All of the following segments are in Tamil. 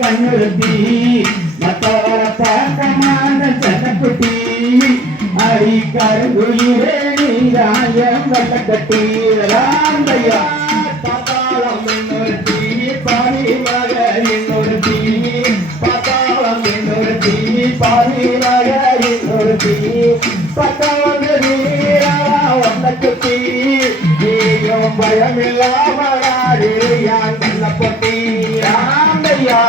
கண்ணுறுத்தி மத்தவர பார்க்கமான சனக்குட்டி அடி கருங்குயிரே நீராயம் வட்டக்கட்டி ராந்தையா பாத்தாளம் என்னொருத்தி பாரி மக என்னொருத்தி பாத்தாளம் என்னொருத்தி பாரி மக என்னொருத்தி பத்தவங்க நீரா வட்டக்குட்டி நீயும் பயமில்லாமலாடு யான் கண்ணப்பட்டி ராந்தையா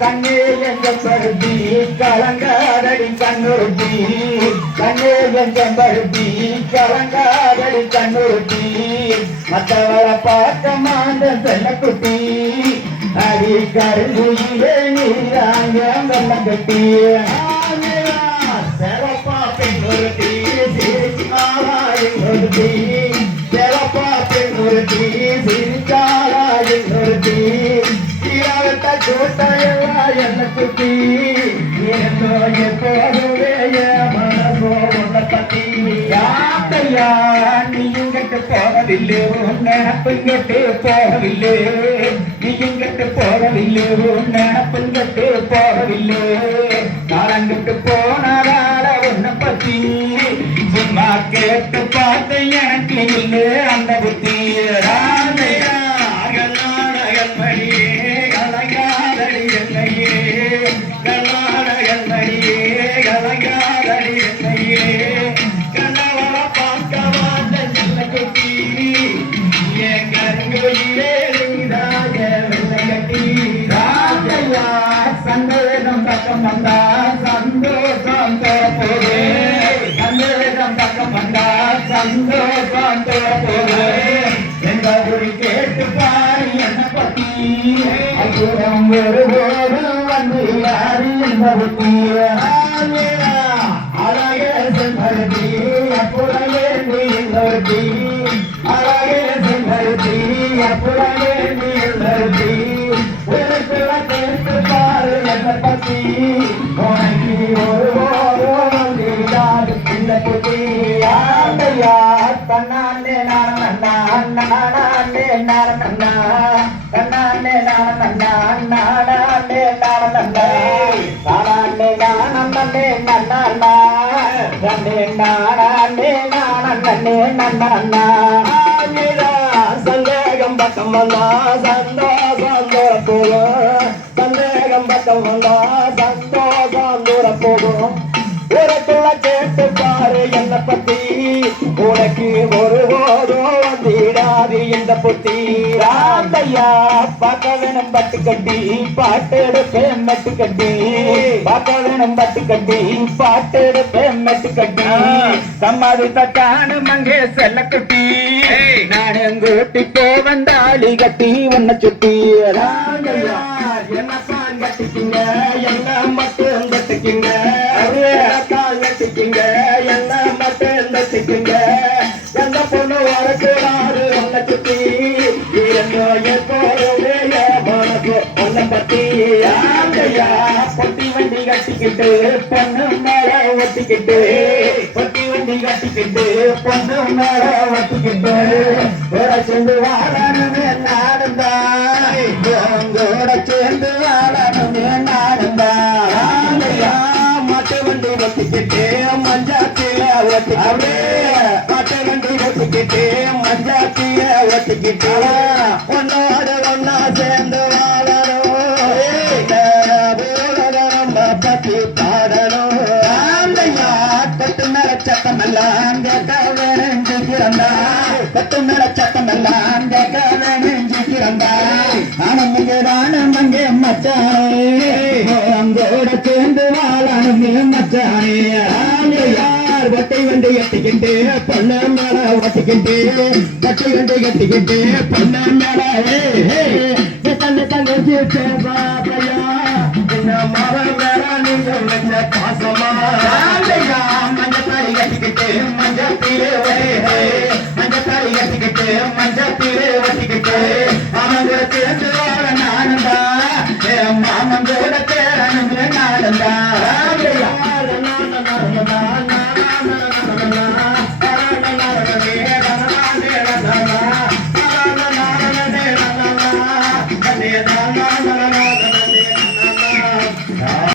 கண்ணே என்ற பருத்தி கலங்காதடி கண்ணுறுத்தி கண்ணே என்ற பருத்தி கலங்காதடி கண்ணுறுத்தி மற்றவர பார்க்க மாந்த செல்லக்குட்டி அடி கருங்குயிலே நீராங்க வெள்ளக்கட்டி செவப்பா பெண்ணுறுத்தி சிரிச்சாளாயின்னுறுத்தி செவப்பா பெண்ணுறுத்தி சிரிச்சாளாயின்னுறுத்தி கூட்டையெல்லாம் என்ன குட்டி என்னோ எப்போதுமே மனசோ உன்னை பத்தி யாத்தையா நீயும் கட்டு போகவில்லை நினப்புங்கட்டு போகவில்லை நீயும் கட்டு போகவில்லை நினப்புங்கட்டு போகவில்லை நாளங்கிட்டு போனதால உன்னை பத்தி சும்மா கேட்டு பார்த்து எனக்கு இல்லை அந்த புத்தி ராமையா சந்தோஷம் பக்கம் வந்தா சந்தோஷம் தோப்போது சந்தோஷம் பக்கம் வந்தா சந்தோஷம் தோப்போது எங்க குறி கேட்டு பாரு என்ன பத்தி அப்புறம் ஒருபோது வந்து யாரு என்ன பத்தி அழகே செம்பருத்தி அப்புறமே நீ நிறுத்தி அழகே செம்பருத்தி அப்புறமே நீ நிறுத்தி பத்தி உனக்கு ஒரு இந்த புத்தி ஆண்டையா தன்னாண்டே நானண்ணா நானே நானண்ணா தன்னாண்டே நானண்ணா நானே நானண்ணா நானே நானண்ணே நன்னா நன்னே நானே நானண்ணே நன்னா சந்தேகம் பக்கம் வந்தா சந்தோஷம் போகும் சந்தேகம் பக்கம் வந்தா சந்தோஷம் தூர போகும் உனக்குள்ள கேட்டு பாரு என்ன பத்தி உனக்கு ஒரு போதும் வந்திடாது இந்த புத்தி ராந்தையா பார்க்க வேணும் பட்டு கட்டி பாட்டு எடுப்பேன் மெட்டு கட்டி பார்க்க வேணும் பட்டு கட்டி பாட்டு எடுப்பேன் மெட்டு கட்டி சம்மாதித்த காணும் அங்கே செல்ல கட்டி நானும் கூட்டி போவந்தாளி கட்டி உன்னை சுட்டி ராந்தையா என்னத்தான் கட்டிக்கிங்க எல்லாம் மட்டும் கட்டிக்கிங்க கட்டிக்கிங்க எல்லாம் மட்டும் கட்டிக்கிங்க எந்த பொண்ணு வரக்கூடாது உன்னை சுத்தி என்னோ எப்போதுமே மனசு உன்னை பத்தி ஆந்தையா பொட்டி வண்டி கட்டிக்கிட்டு பொண்ணு மேல ஒட்டிக்கிட்டு பொட்டி வண்டி கட்டிக்கிட்டு பொண்ணு மேல ஒட்டிக்கிட்டு சேர்ந்து வாழணுமே நாடுந்தா உங்களோட சேர்ந்து வாழணுமே நாடுந்தா ஆந்தையா மாட்டு வண்டி ஒட்டிக்கிட்டு மஞ்சாத்தில ஒட்டிக்கிட்டு மாட்டு வண்டி ஒட்டிக்கிட்டு மஞ்ச மஞ்சாத்திய ஒட்டிக்கிட்டாளா உன்னோட ஒன்னா சேர்ந்து வாழணும் நம்ம பத்தி பாடணும் பட்டு மேல சத்தம் எல்லாம் கேட்க வேணுஞ்சிக்கிறந்தா பட்டு மேல சத்தம் எல்லாம் கேட்க வேணுஞ்சிக்கிறந்தா ஆனந்தம் அங்கே மச்சானே அங்கோட சேர்ந்து வாழணுமே மச்சானே யார் ஒட்டை வண்டி எட்டிக்கிட்டு பொண்ண மேல ஒட்டிக்கிட்டு கட்டை வண்டி கட்டிக்கிட்டு பொண்ண மேல தங்க தங்கச்சி பாப்பையா என்ன மர மேல நீங்க வச்ச பாசமா மஞ்சத்தாரி கட்டிக்கிட்டு மஞ்சத்தீரே மஞ்சத்தாரி கட்டிக்கிட்டு மஞ்சத்தீரே ஒட்டிக்கிட்டு அவங்க சேர்ந்து வாழ நானுந்தா மாமன் கூட தேரணுமே நானுந்தா Yeah.